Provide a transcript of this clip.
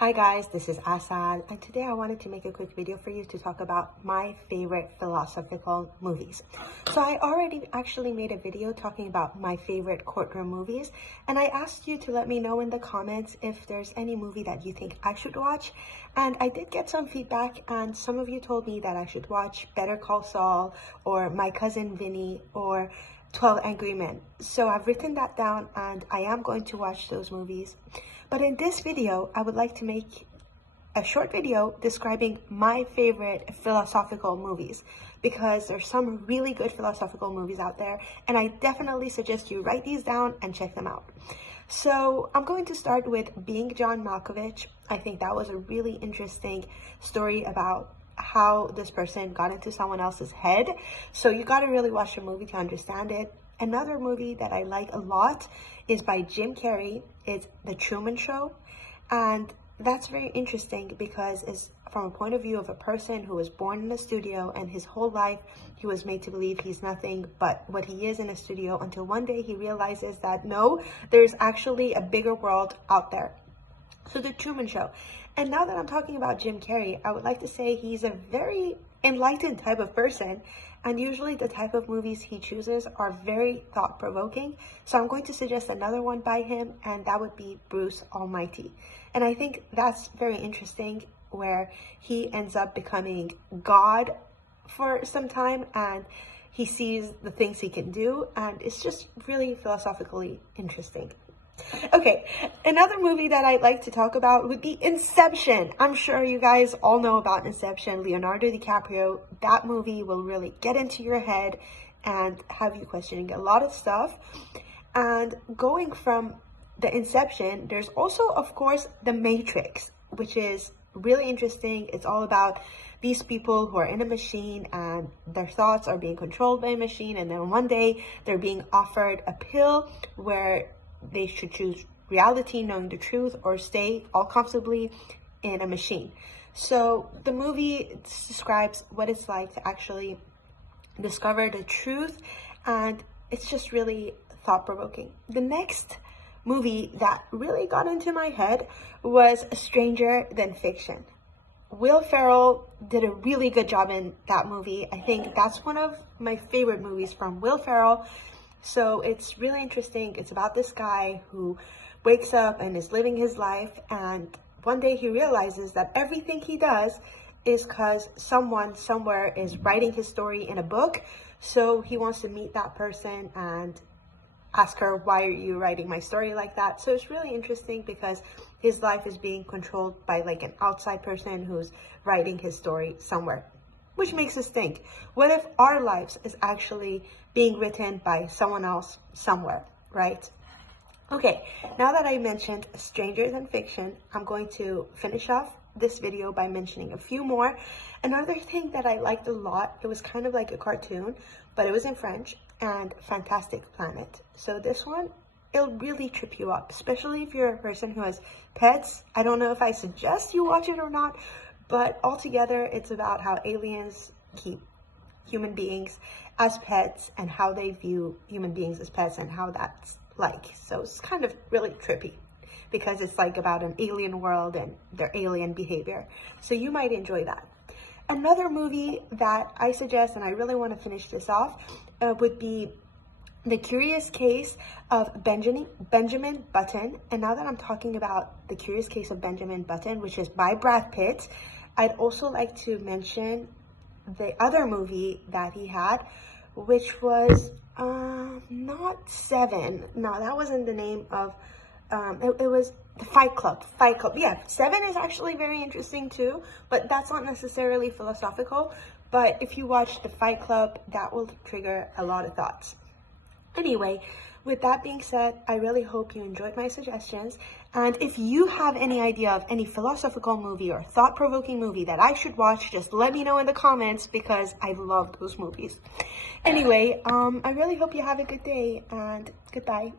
Hi guys, this is Asad, and today I wanted to make a quick video for you to talk about my favorite philosophical movies. So I already actually made a video talking about my favorite courtroom movies, and I asked you to let me know in the comments if there's any movie that you think I should watch, and I did get some feedback, and some of you told me that I should watch Better Call Saul, or My Cousin Vinny, or 12 Angry Men. So I've written that down and I am going to watch those movies. But in this video, I would like to make a short video describing my favorite philosophical movies, because there's some really good philosophical movies out there, and I definitely suggest you write these down and check them out. So I'm going to start with Being John Malkovich. I think that was a really interesting story about how this person got into someone else's head. So you got to really watch the movie to understand it. Another movie that I like a lot is by Jim Carrey. It's The Truman Show. And that's very interesting because it's from a point of view of a person who was born in a studio, and his whole life he was made to believe he's nothing but what he is in a studio, until one day he realizes that no, there's actually a bigger world out there. So The Truman Show. And now that I'm talking about Jim Carrey, I would like to say he's a very enlightened type of person, and usually the type of movies he chooses are very thought-provoking. So I'm going to suggest another one by him, and that would be Bruce Almighty. And I think that's very interesting, where he ends up becoming God for some time, and he sees the things he can do, and it's just really philosophically interesting. Okay, another movie that I'd like to talk about would be Inception. I'm sure you guys all know about Inception, Leonardo DiCaprio. That movie will really get into your head and have you questioning a lot of stuff. And going from the Inception, there's also, of course, The Matrix, which is really interesting. It's all about these people who are in a machine and their thoughts are being controlled by a machine, and then one day they're being offered a pill where they should choose reality, knowing the truth, or stay all comfortably in a machine. So the movie describes what it's like to actually discover the truth, and it's just really thought-provoking. The next movie that really got into my head was Stranger Than Fiction. Will Ferrell did a really good job in that movie. I think that's one of my favorite movies from Will Ferrell. So it's really interesting. It's about this guy who wakes up and is living his life, and one day he realizes that everything he does is because someone somewhere is writing his story in a book. So he wants to meet that person and ask her, why are you writing my story like that? So it's really interesting because his life is being controlled by like an outside person who's writing his story somewhere. Which makes us think, what if our lives is actually being written by someone else somewhere, right? Okay, now that I mentioned Stranger Than Fiction, I'm going to finish off this video by mentioning a few more. Another thing that I liked a lot, it was kind of like a cartoon, but it was in French, and Fantastic Planet. So this one, it'll really trip you up, especially if you're a person who has pets. I don't know if I suggest you watch it or not, but altogether, it's about how aliens keep human beings as pets and how they view human beings as pets and how that's like. So it's kind of really trippy because it's like about an alien world and their alien behavior. So you might enjoy that. Another movie that I suggest, and I really want to finish this off, would be The Curious Case of Benjamin Button. And now that I'm talking about The Curious Case of Benjamin Button, which is by Brad Pitt, I'd also like to mention the other movie that he had, which was not Seven. No, that wasn't the name of, it was the Fight Club. Fight Club. Yeah, Seven is actually very interesting too, but that's not necessarily philosophical. But if you watch the Fight Club, that will trigger a lot of thoughts. Anyway, with that being said, I really hope you enjoyed my suggestions. And if you have any idea of any philosophical movie or thought-provoking movie that I should watch, just let me know in the comments, because I love those movies. Anyway, I really hope you have a good day, and goodbye.